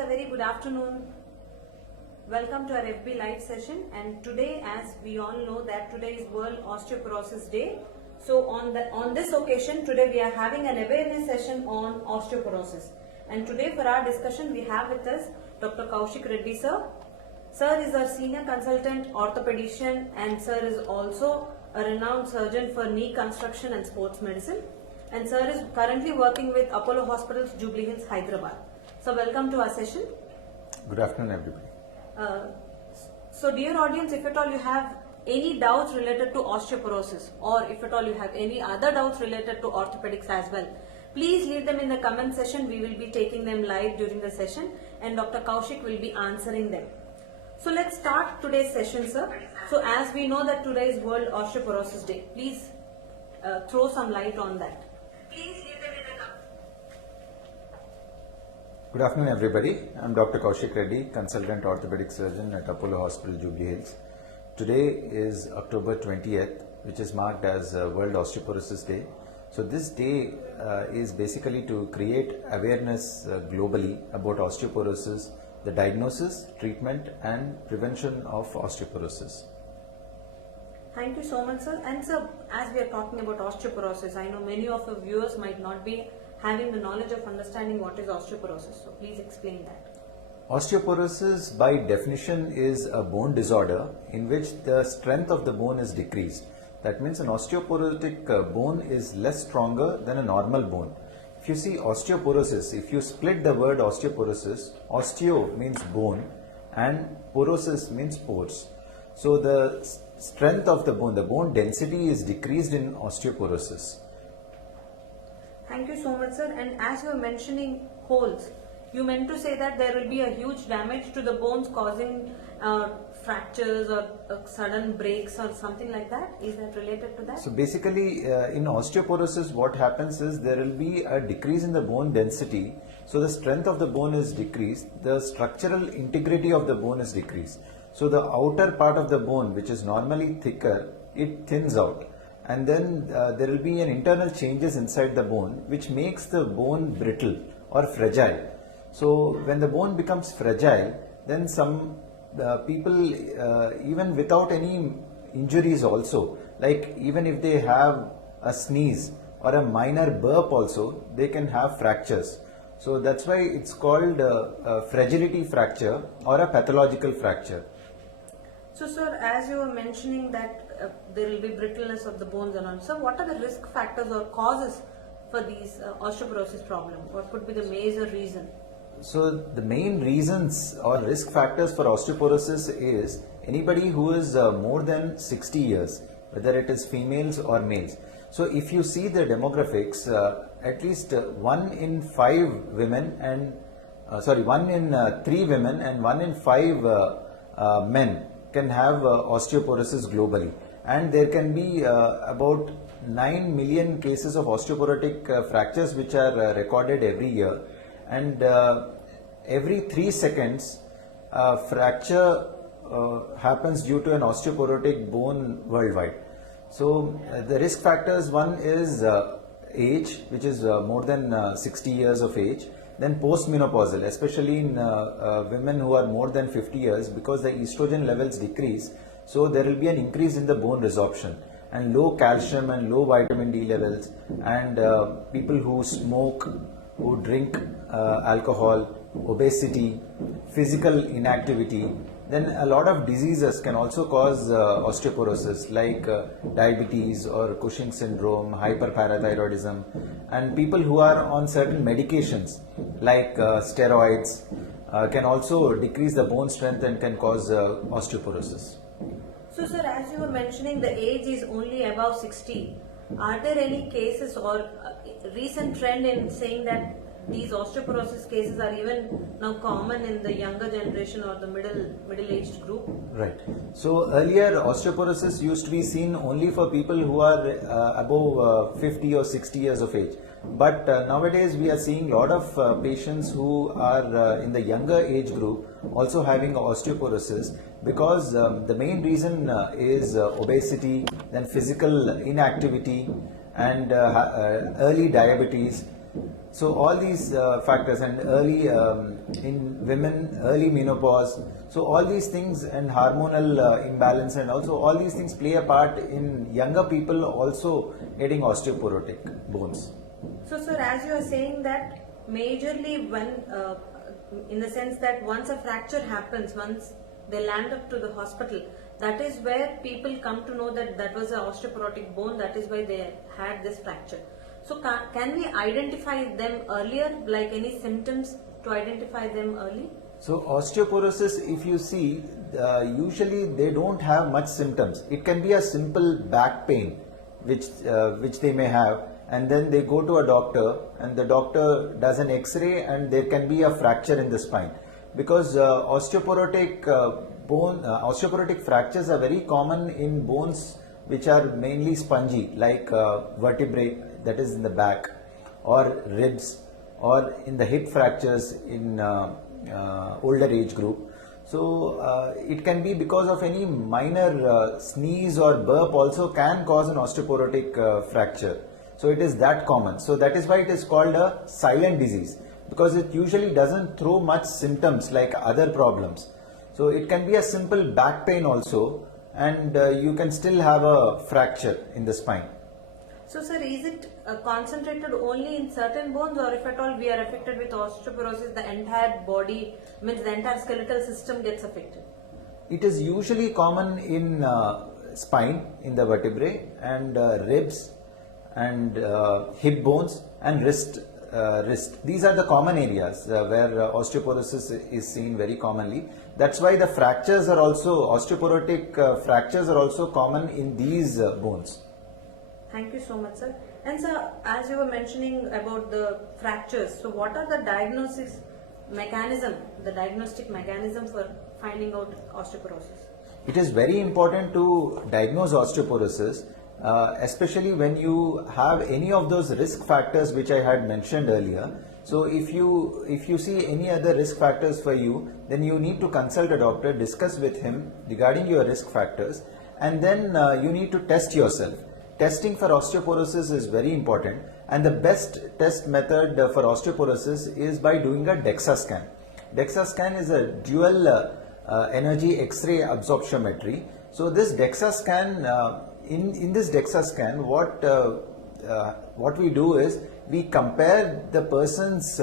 a very good afternoon. Welcome to our FB Live session, and today, as we all know, that today is World Osteoporosis Day. So on this occasion, today we are having an awareness session on osteoporosis. And today for our discussion, we have with us Dr. Kaushik Reddy sir. Sir is our senior consultant orthopedician, and sir is also a renowned surgeon for knee construction and sports medicine. And sir is currently working with Apollo Hospitals, Jubilee Hills, Hyderabad. So welcome to our session. Good afternoon, everybody. So dear audience, if at all you have any doubts related to osteoporosis, or if at all you have any other doubts related to orthopedics as well, please leave them in the comment section. We will be taking them live during the session, and Dr. Kaushik will be answering them. So let's start today's session, sir. So as we know that today is World Osteoporosis Day, please throw some light on that. Please leave them in the comment. Good afternoon, everybody. I'm Dr. Kaushik Reddy, consultant orthopedic surgeon at Apollo Hospital, Jubilee Hills. Today is October 20th, which is marked as World Osteoporosis Day. So this day is basically to create awareness globally about osteoporosis, the diagnosis, treatment and prevention of osteoporosis. Thank you so much, sir. And sir, as we are talking about osteoporosis, I know many of our viewers might not be having the knowledge of understanding what is osteoporosis. So please explain that. Osteoporosis by definition is a bone disorder in which the strength of the bone is decreased. That means an osteoporotic bone is less stronger than a normal bone. If you see osteoporosis, if you split the word osteoporosis, osteo means bone and porosis means pores. So the strength of the bone density is decreased in osteoporosis. Thank you so much, sir. And as you were mentioning holes, you meant to say that there will be a huge damage to the bones causing fractures or sudden breaks or something like that. Is that related to that? So basically in osteoporosis what happens is there will be a decrease in the bone density. So the strength of the bone is decreased. The structural integrity of the bone is decreased. So the outer part of the bone, which is normally thicker, it thins out. And then there will be an internal changes inside the bone which makes the bone brittle or fragile. So when the bone becomes fragile, then some people even without any injuries also, like even if they have a sneeze or a minor burp also, they can have fractures. So that's why it's called a fragility fracture or a pathological fracture. So sir, as you were mentioning that there will be brittleness of the bones and all, so what are the risk factors or causes for these osteoporosis problem? What could be the major reason? So the main reasons or risk factors for osteoporosis is anybody who is more than 60 years, whether it is females or males. So if you see the demographics, at least 1 in 5 women and 1 in 3 women and 1 in 5 men can have osteoporosis globally, and there can be about 9 million cases of osteoporotic fractures which are recorded every year, and every 3 seconds fracture happens due to an osteoporotic bone worldwide. So the risk factors, one is age, which is more than 60 years of age. Then postmenopausal, especially in women who are more than 50 years, because the estrogen levels decrease, so there will be an increase in the bone resorption, and low calcium and low vitamin D levels, and people who smoke, who drink alcohol, obesity, physical inactivity. Then a lot of diseases can also cause osteoporosis, like diabetes or Cushing syndrome, hyperparathyroidism, and people who are on certain medications like steroids can also decrease the bone strength and can cause osteoporosis. So sir, as you were mentioning, the age is only above 60. Are there any cases or recent trend in saying that these osteoporosis cases are even now common in the younger generation or the middle-aged group? Right. So earlier osteoporosis used to be seen only for people who are above 50 or 60 years of age. But nowadays we are seeing a lot of patients who are in the younger age group also having osteoporosis, because the main reason is obesity, then physical inactivity, and early diabetes, So all these factors and early in women, early menopause. So all these things and hormonal imbalance and also all these things play a part in younger people also getting osteoporotic bones. So, sir, as you are saying that majorly when, in the sense that once a fracture happens, once they land up to the hospital, that is where people come to know that that was an osteoporotic bone, that is why they had this fracture. So, can we identify them earlier, like any symptoms to identify them early? So osteoporosis, if you see, usually they don't have much symptoms. It can be a simple back pain, which they may have, and then they go to a doctor, and the doctor does an X-ray, and there can be a fracture in the spine, because osteoporotic osteoporotic fractures are very common in bones which are mainly spongy, like vertebrae, that is in the back, or ribs, or in the hip fractures in older age group. So it can be because of any minor sneeze or burp also can cause an osteoporotic fracture. So it is that common. So that is why it is called a silent disease, because it usually doesn't throw much symptoms like other problems. So it can be a simple back pain also, and you can still have a fracture in the spine. So, sir, is it concentrated only in certain bones, or if at all we are affected with osteoporosis, the entire body, means the entire skeletal system gets affected? It is usually common in spine, in the vertebrae, and ribs, and hip bones, and wrist. These are the common areas where osteoporosis is seen very commonly. That's why the fractures are also, osteoporotic fractures are also common in these bones. Thank you so much, sir. And sir, as you were mentioning about the fractures, so what are the diagnostic mechanism for finding out osteoporosis? It is very important to diagnose osteoporosis, especially when you have any of those risk factors which I had mentioned earlier. So if you see any other risk factors for you, then you need to consult a doctor, discuss with him regarding your risk factors, and then you need to test yourself. Testing for osteoporosis is very important, and the best test method for osteoporosis is by doing a DEXA scan. DEXA scan is a dual energy X-ray absorptiometry. So this DEXA scan, in this DEXA scan, what we do is we compare the person's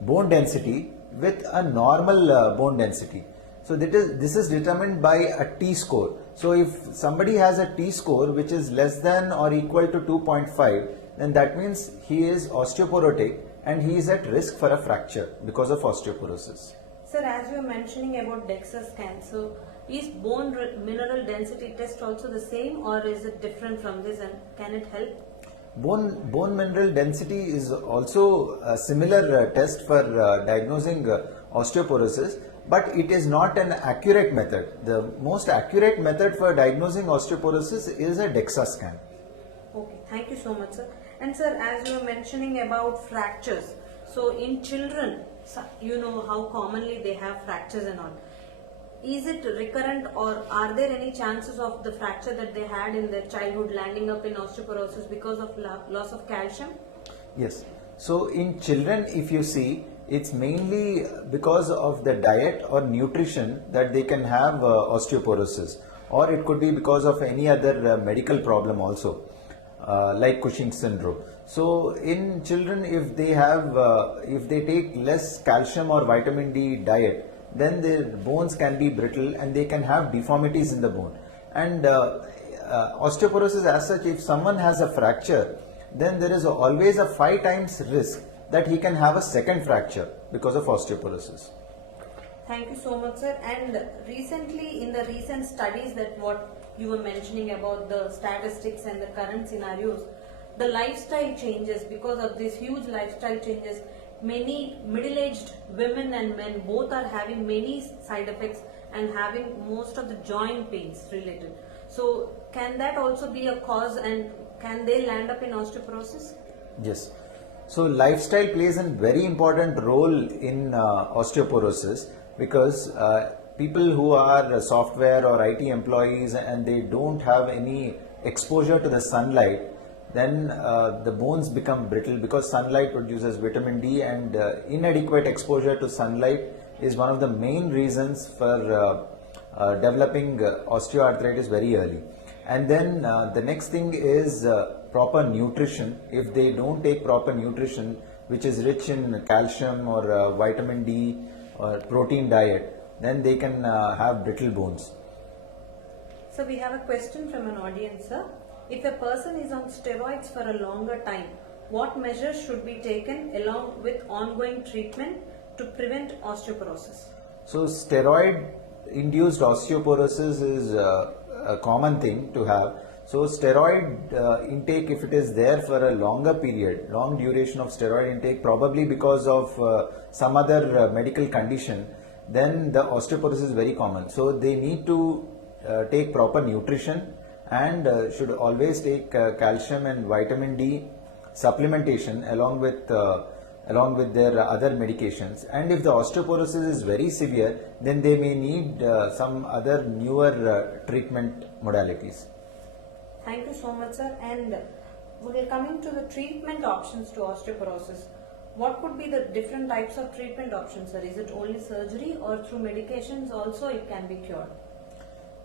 bone density with a normal bone density. So this is determined by a T-score. So if somebody has a T-score which is less than or equal to 2.5, then that means he is osteoporotic and he is at risk for a fracture because of osteoporosis. Sir, as you were mentioning about DEXA scan, so is bone mineral density test also the same, or is it different from this, and can it help? Bone mineral density is also a similar test for diagnosing osteoporosis, but it is not an accurate method. The most accurate method for diagnosing osteoporosis is a DEXA scan. Okay, thank you so much, sir. And sir, as you were mentioning about fractures, so in children, you know how commonly they have fractures and all. Is it recurrent, or are there any chances of the fracture that they had in their childhood landing up in osteoporosis because of loss of calcium? Yes. So in children, if you see, it's mainly because of the diet or nutrition that they can have osteoporosis, or it could be because of any other medical problem also, like Cushing's syndrome. So in children, if they take less calcium or vitamin D diet, then their bones can be brittle and they can have deformities in the bone. And osteoporosis as such, if someone has a fracture, then there is always a 5 times risk that he can have a second fracture because of osteoporosis. Thank you so much, sir. And recently, in the recent studies that what you were mentioning about the statistics and the current scenarios, the lifestyle changes, because of these huge lifestyle changes, many middle-aged women and men both are having many side effects and having most of the joint pains related. So can that also be a cause, and can they land up in osteoporosis? Yes. So lifestyle plays a very important role in osteoporosis, because people who are software or IT employees and they don't have any exposure to the sunlight, then the bones become brittle because sunlight produces vitamin D, and inadequate exposure to sunlight is one of the main reasons for developing osteoarthritis very early. And then the next thing is proper nutrition. If they don't take proper nutrition, which is rich in calcium or vitamin D or protein diet, then they can have brittle bones. So we have a question from an audience, sir. If a person is on steroids for a longer time, what measures should be taken along with ongoing treatment to prevent osteoporosis? So steroid induced osteoporosis is a common thing to have. So steroid intake, if it is there for a longer period, long duration of steroid intake, probably because of some other medical condition, then the osteoporosis is very common. So they need to take proper nutrition and should always take calcium and vitamin D supplementation along with their other medications. And if the osteoporosis is very severe, then they may need some other newer treatment modalities. Thank you so much, sir. And we are coming to the treatment options to osteoporosis. What could be the different types of treatment options, sir? Is it only surgery or through medications also it can be cured?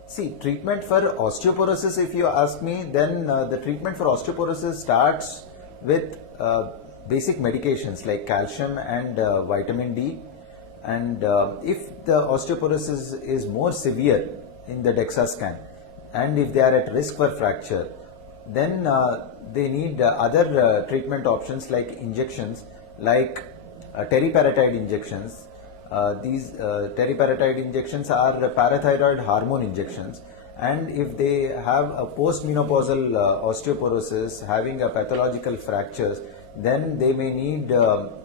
See, treatment for osteoporosis, if you ask me, then the treatment for osteoporosis starts with basic medications like calcium and vitamin D. And if the osteoporosis is more severe in the DEXA scan, and if they are at risk for fracture, then they need other treatment options like injections, like teriparatide injections. These teriparatide injections are parathyroid hormone injections, and if they have a postmenopausal osteoporosis having a pathological fractures, then they may need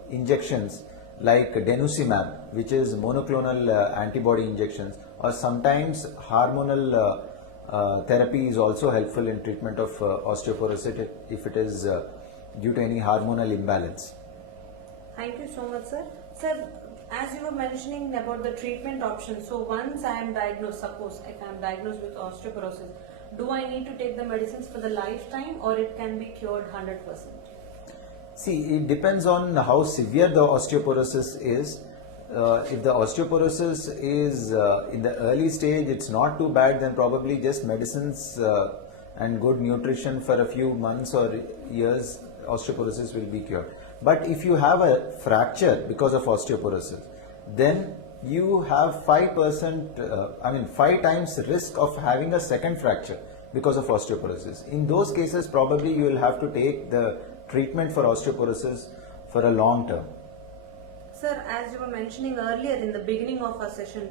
injections like denosumab, which is monoclonal antibody injections, or sometimes hormonal therapy is also helpful in treatment of osteoporosis if it is due to any hormonal imbalance. Thank you so much, sir. Sir, as you were mentioning about the treatment options, so once I am diagnosed, suppose if I am diagnosed with osteoporosis, do I need to take the medicines for the lifetime or it can be cured 100%? See, it depends on how severe the osteoporosis is. If the osteoporosis is in the early stage, it's not too bad, then probably just medicines and good nutrition for a few months or years, osteoporosis will be cured. But if you have a fracture because of osteoporosis, then you have 5 times risk of having a second fracture because of osteoporosis. In those cases, probably you will have to take the treatment for osteoporosis for a long term. Sir, as you were mentioning earlier in the beginning of our session,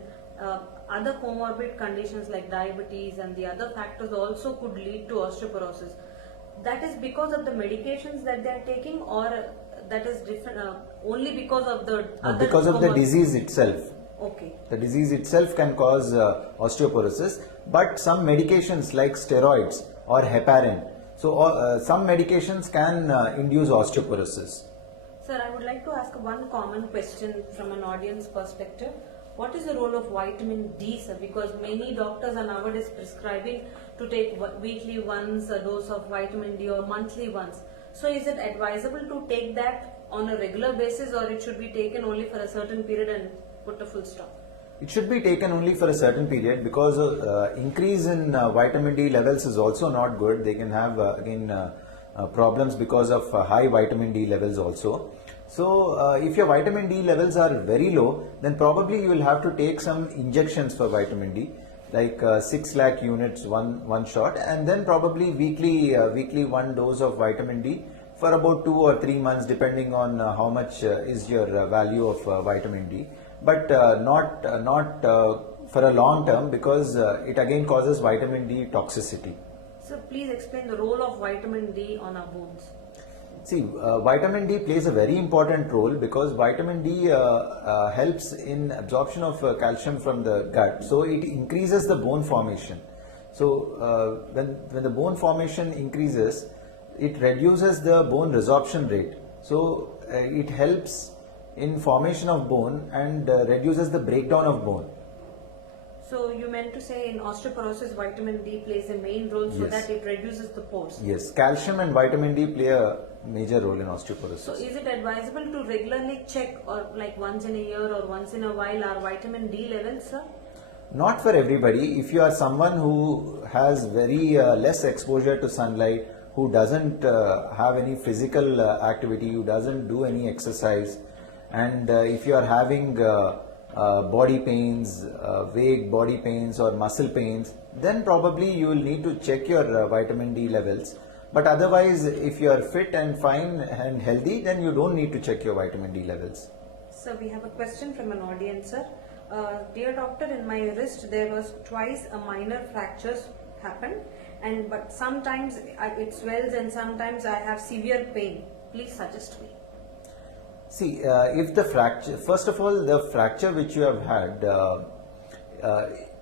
other comorbid conditions like diabetes and the other factors also could lead to osteoporosis. That is because of the medications that they are taking, or that is different only because of the other because of the disease itself. Okay. The disease itself can cause osteoporosis, but some medications like steroids or heparin, so some medications can induce osteoporosis. Sir, I would like to ask one common question from an audience perspective. What is the role of vitamin D, sir? Because many doctors are nowadays prescribing to take weekly once a dose of vitamin D or monthly once. So is it advisable to take that on a regular basis, or it should be taken only for a certain period and put a full stop? It should be taken only for a certain period, because increase in vitamin D levels is also not good. They can have problems because of high vitamin D levels also. So if your vitamin D levels are very low, then probably you will have to take some injections for vitamin D, like 6 lakh units one shot, and then probably weekly one dose of vitamin D for about 2 or 3 months, depending on how much is your value of vitamin D, but not for a long term, because it again causes vitamin D toxicity. So please explain the role of vitamin D on our bones. See, vitamin D plays a very important role, because vitamin D helps in absorption of calcium from the gut. So it increases the bone formation. So when the bone formation increases, it reduces the bone resorption rate. So it helps in formation of bone and reduces the breakdown of bone. So you meant to say in osteoporosis, vitamin D plays a main role so Yes. that it reduces the pores. Yes, calcium and vitamin D play a major role in So osteoporosis. is it advisable to regularly check or like once in a year or once in a while our vitamin D levels, sir? Not for everybody. If you are someone who has very less exposure to sunlight, who doesn't have any physical activity, who doesn't do any exercise, and if you are having body pains, vague body pains or muscle pains, then probably you will need to check your vitamin D levels. But otherwise, if you are fit and fine and healthy, then you don't need to check your vitamin D levels. So we have a question from an audience, sir. Dear doctor, in my wrist there was twice a minor fractures happened, and but sometimes it swells and sometimes I have severe pain. Please suggest me. See, if the fracture, first of all, the fracture which you have had,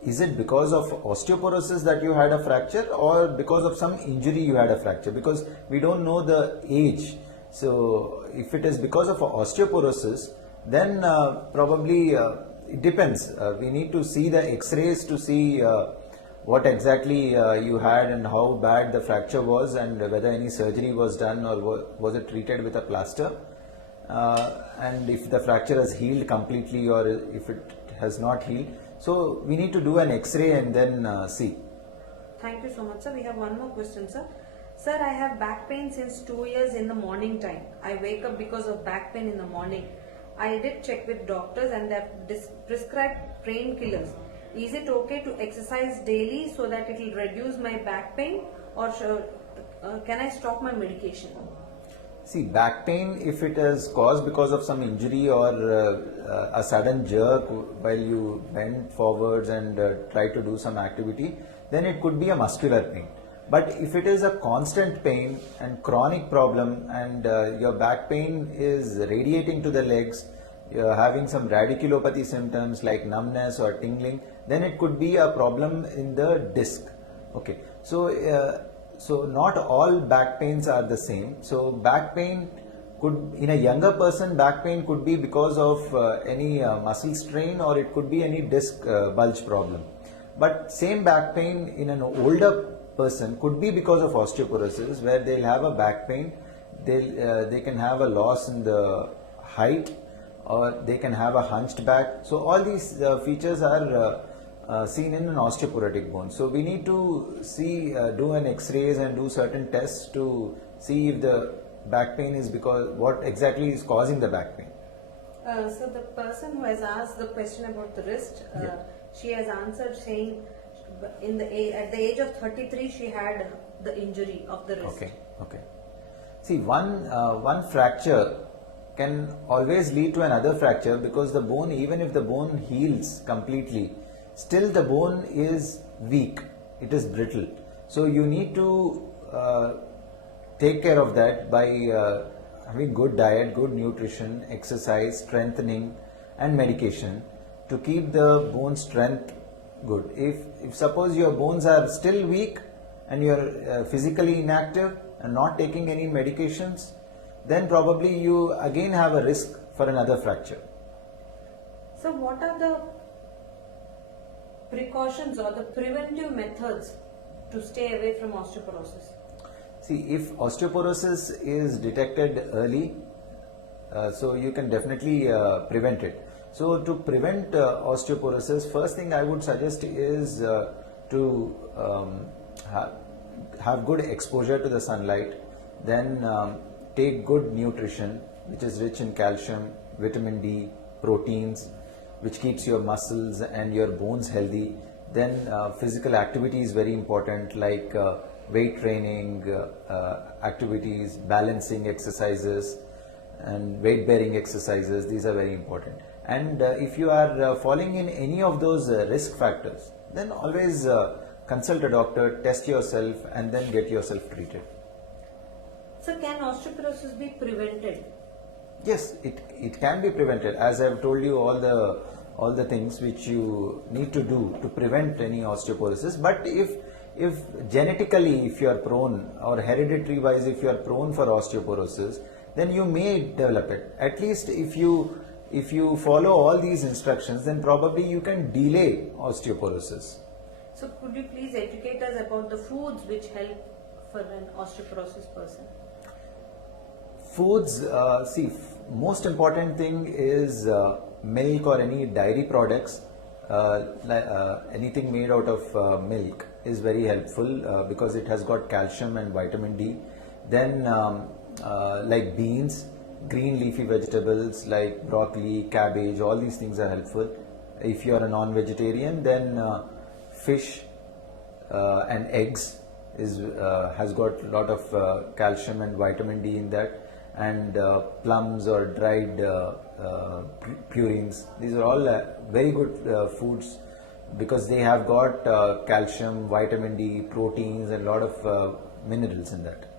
is it because of osteoporosis that you had a fracture or because of some injury you had a fracture? Because we don't know the age. So, if it is because of osteoporosis, then probably it depends. We need to see the x-rays to see what exactly you had and how bad the fracture was and whether any surgery was done or was it treated with a plaster. And if the fracture has healed completely or if it has not healed. So we need to do an x-ray and then see. Thank you so much, sir. We have one more question, sir. Sir, I have back pain since 2 years in the morning time. I wake up because of back pain in the morning. I did check with doctors and they have prescribed painkillers. Is it okay to exercise daily so that it will reduce my back pain, or can I stop my medication? See, back pain, if it is caused because of some injury or a sudden jerk while you bend forwards and try to do some activity, then it could be a muscular pain. But if it is a constant pain and chronic problem and your back pain is radiating to the legs, you're having some radiculopathy symptoms like numbness or tingling, then it could be a problem in the disc. Okay, so not all back pains are the same. So back pain could, in a younger person, back pain could be because of any muscle strain or it could be any disc bulge problem. But same back pain in an older person could be because of osteoporosis, where they'll have a back pain, they can have a loss in the height or they can have a hunched back. So all these features are seen in an osteoporotic bone. So we need to see, do an x-rays and do certain tests to see if the back pain is because, what exactly is causing the back pain. So the person who has asked the question about the wrist, she has answered saying at the age of 33 she had the injury of the wrist. Okay. See, one fracture can always lead to another fracture because the bone, even if the bone heals completely, still the bone is weak, it is brittle. So you need to take care of that by having good diet, good nutrition, exercise, strengthening and medication to keep the bone strength good. If suppose your bones are still weak and you are physically inactive and not taking any medications, then probably you again have a risk for another fracture. So what are the precautions or the preventive methods to stay away from osteoporosis? See, if osteoporosis is detected early, so you can definitely prevent it. So to prevent osteoporosis, first thing I would suggest is to have good exposure to the sunlight, then take good nutrition which is rich in calcium, vitamin D, proteins, which keeps your muscles and your bones healthy. Then physical activity is very important, like weight training activities, balancing exercises and weight bearing exercises. These are very important. And if you are falling in any of those risk factors, then always consult a doctor, test yourself and then get yourself treated. So can osteoporosis be prevented? Yes, it can be prevented. As I have told you, all the things which you need to do to prevent any osteoporosis. But if genetically, if you are prone, or hereditary wise, if you are prone for osteoporosis, then you may develop it. At least if if you follow all these instructions, then probably you can delay osteoporosis. So could you please educate us about the foods which help for an osteoporosis person? Foods, most important thing is milk or any dairy products. Anything made out of milk is very helpful because it has got calcium and vitamin D. Then like beans, green leafy vegetables like broccoli, cabbage, all these things are helpful. If you are a non-vegetarian, then fish and eggs has got a lot of calcium and vitamin D in that, and plums or dried purines. These are all very good foods because they have got calcium, vitamin D, proteins, and a lot of minerals in that.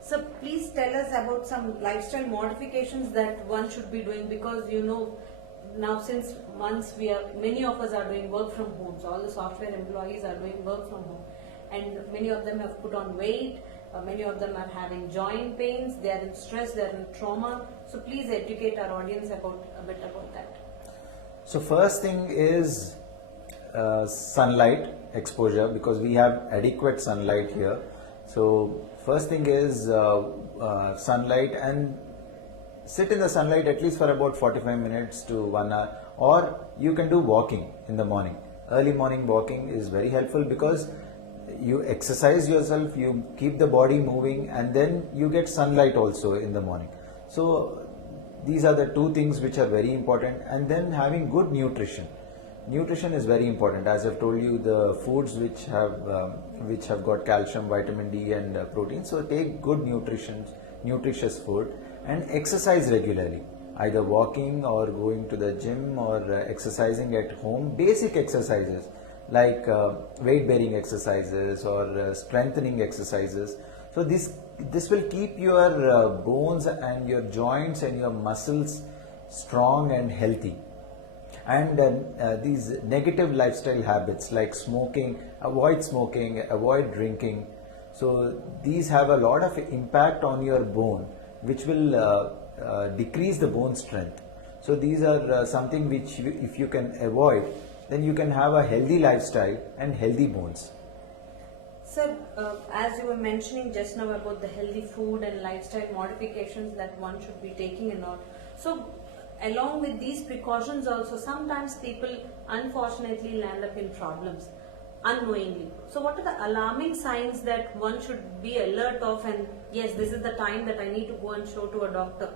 So please tell us about some lifestyle modifications that one should be doing, because now since months many of us are doing work from home. So all the software employees are doing work from home, and many of them have put on weight. Many of them are having joint pains. They are in stress. They are in trauma. So please educate our audience a bit about that. So first thing is sunlight exposure, because we have adequate sunlight here. So first thing is sunlight, and sit in the sunlight at least for about 45 minutes to 1 hour, or you can do walking in the morning. Early morning walking is very helpful because you exercise yourself, you keep the body moving, and then you get sunlight also in the morning. So these are the two things which are very important. And then having good nutrition. Nutrition is very important. As I've told you, the foods which have got calcium, vitamin D, and protein. So take good nutritious food, and exercise regularly. Either walking or going to the gym or exercising at home. Basic exercises like weight bearing exercises or strengthening exercises. So this will keep your bones and your joints and your muscles strong and healthy. And these negative lifestyle habits like avoid smoking, avoid drinking. So these have a lot of impact on your bone, which will decrease the bone strength. So these are something which if you can avoid, then you can have a healthy lifestyle and healthy bones. Sir, as you were mentioning just now about the healthy food and lifestyle modifications that one should be taking and all. So along with these precautions also, sometimes people unfortunately land up in problems unknowingly. So what are the alarming signs that one should be alert of, and yes, this is the time that I need to go and show to a doctor?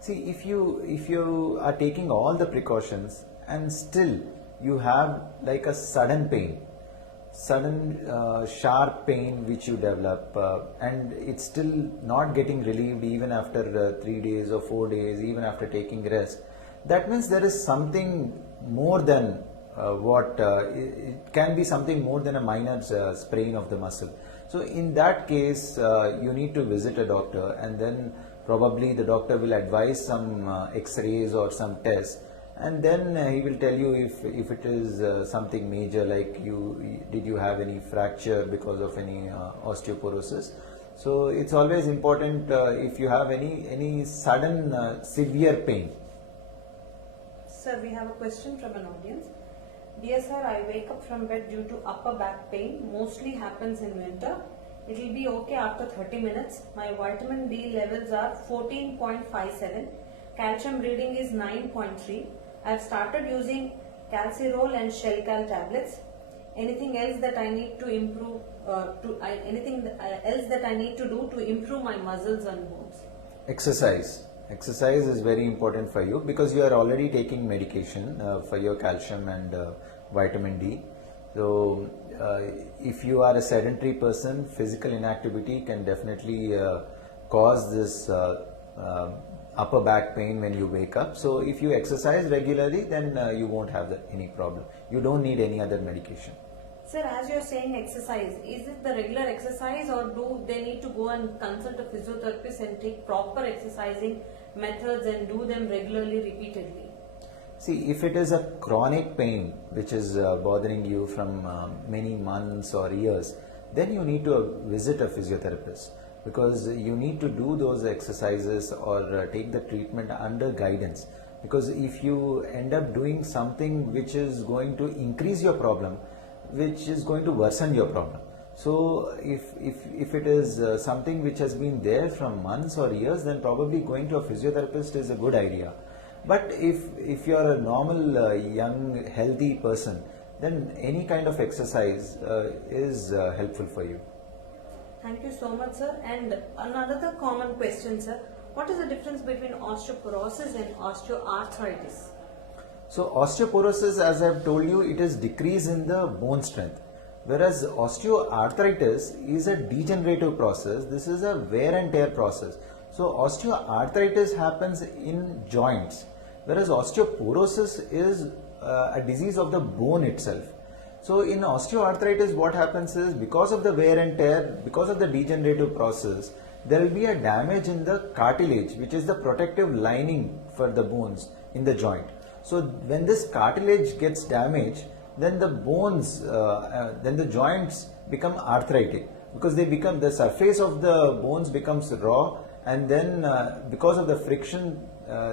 See, if you are taking all the precautions and still you have like a sudden pain, sharp pain which you develop, and it's still not getting relieved even after 3 days or 4 days, even after taking rest, that means there is something more than it can be something more than a minor sprain of the muscle. So in that case, you need to visit a doctor, and then probably the doctor will advise some x-rays or some tests, and then he will tell you if it is something major, like did you have any fracture because of any osteoporosis. So it's always important if you have any sudden severe pain. Sir, we have a question from an audience. Dear sir, I wake up from bed due to upper back pain, mostly happens in winter. It will be okay after 30 minutes. My vitamin D levels are 14.57. Calcium reading is 9.3. I have started using Calcirol and Shelcal tablets. Anything else that I need to improve? Anything else that I need to do to improve my muscles and bones? Exercise. Exercise is very important for you because you are already taking medication for your calcium and vitamin D. So if you are a sedentary person, physical inactivity can definitely cause this upper back pain when you wake up. So if you exercise regularly, then you won't have any problem. You don't need any other medication. Sir, as you are saying exercise, is it the regular exercise, or do they need to go and consult a physiotherapist and take proper exercising methods and do them regularly, repeatedly? See, if it is a chronic pain which is bothering you from many months or years, then you need to visit a physiotherapist, because you need to do those exercises or take the treatment under guidance. because if you end up doing something which is going to increase your problem, which is going to worsen your problem. So if it is something which has been there from months or years, then probably going to a physiotherapist is a good idea. But if you are a normal young healthy person, then any kind of exercise is helpful for you. Thank you so much, sir. And another common question, sir. What is the difference between osteoporosis and osteoarthritis? So osteoporosis, as I have told you, it is decrease in the bone strength. Whereas osteoarthritis is a degenerative process. This is a wear and tear process. So osteoarthritis happens in joints, whereas osteoporosis is a disease of the bone itself. So in osteoarthritis, what happens is, because of the wear and tear, because of the degenerative process, there will be a damage in the cartilage, which is the protective lining for the bones in the joint. So when this cartilage gets damaged, then the bones, then the joints become arthritic, because the surface of the bones becomes raw, and then because of the friction,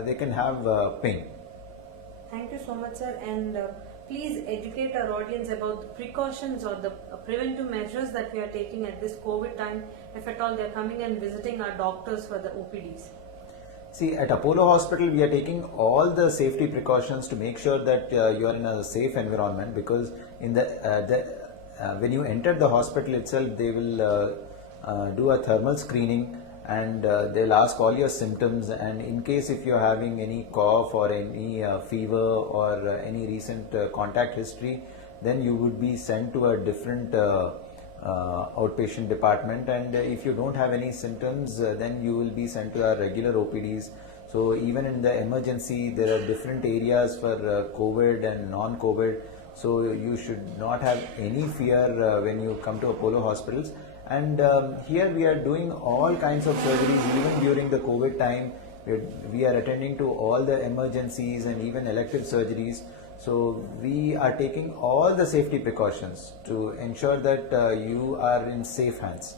they can have pain. Thank you so much, sir. And please educate our audience about the precautions or the preventive measures that we are taking at this COVID time, if at all they are coming and visiting our doctors for the OPDs. See, at Apollo Hospital, we are taking all the safety precautions to make sure that you are in a safe environment, because in when you enter the hospital itself, they will do a thermal screening, and they'll ask all your symptoms, and in case if you're having any cough or any fever or any recent contact history, then you would be sent to a different outpatient department, and if you don't have any symptoms, then you will be sent to our regular OPDs. So even in the emergency, there are different areas for COVID and non-COVID, so you should not have any fear when you come to Apollo hospitals. And here we are doing all kinds of surgeries. Even during the COVID time, we are attending to all the emergencies and even elective surgeries. So we are taking all the safety precautions to ensure that you are in safe hands.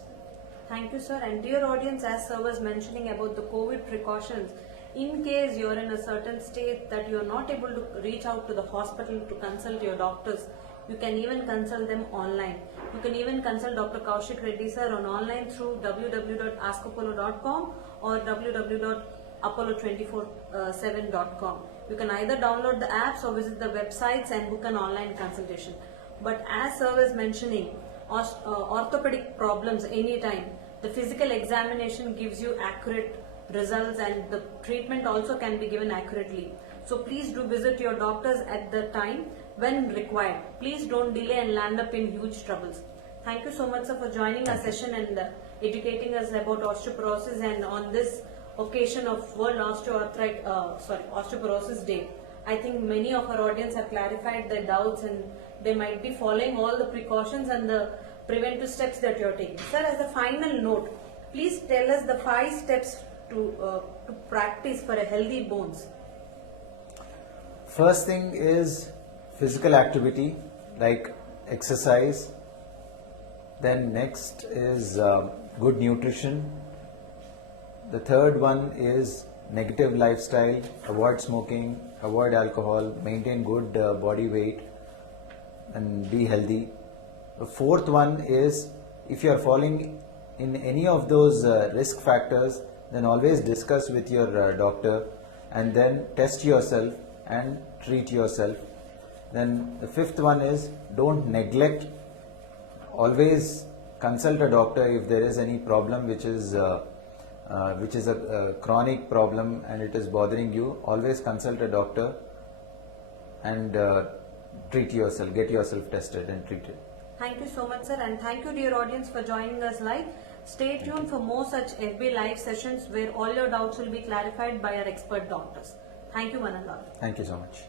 Thank you, sir. And dear audience, as sir was mentioning about the COVID precautions, in case you are in a certain state that you are not able to reach out to the hospital to consult your doctors, you can even consult them online. You can even consult Dr. Kaushik Reddy sir on online through www.askapollo.com or www.apollo247.com. You can either download the apps or visit the websites and book an online consultation. But as sir was mentioning, orthopedic problems anytime, the physical examination gives you accurate results, and the treatment also can be given accurately. So please do visit your doctors at the time when required. Please don't delay and land up in huge troubles. Thank you so much, sir, for joining our session and educating us about osteoporosis, and on this occasion of World Osteoporosis Day. I think many of our audience have clarified their doubts, and they might be following all the precautions and the preventive steps that you are taking. Sir, as a final note, please tell us the 5 steps to practice for a healthy bones. First thing is physical activity like exercise. Then next is good nutrition. The third one is negative lifestyle, avoid smoking, avoid alcohol, maintain good body weight and be healthy. The fourth one is, if you are falling in any of those risk factors, then always discuss with your doctor, and then test yourself and treat yourself. Then the fifth one is, don't neglect, always consult a doctor if there is any problem which is a chronic problem and it is bothering you. Always consult a doctor and treat yourself, get yourself tested and treated. Thank you so much, sir, and thank you, dear audience, for joining us live. Stay tuned for more such FB live sessions where all your doubts will be clarified by our expert doctors. Thank you, one and all. Thank you so much.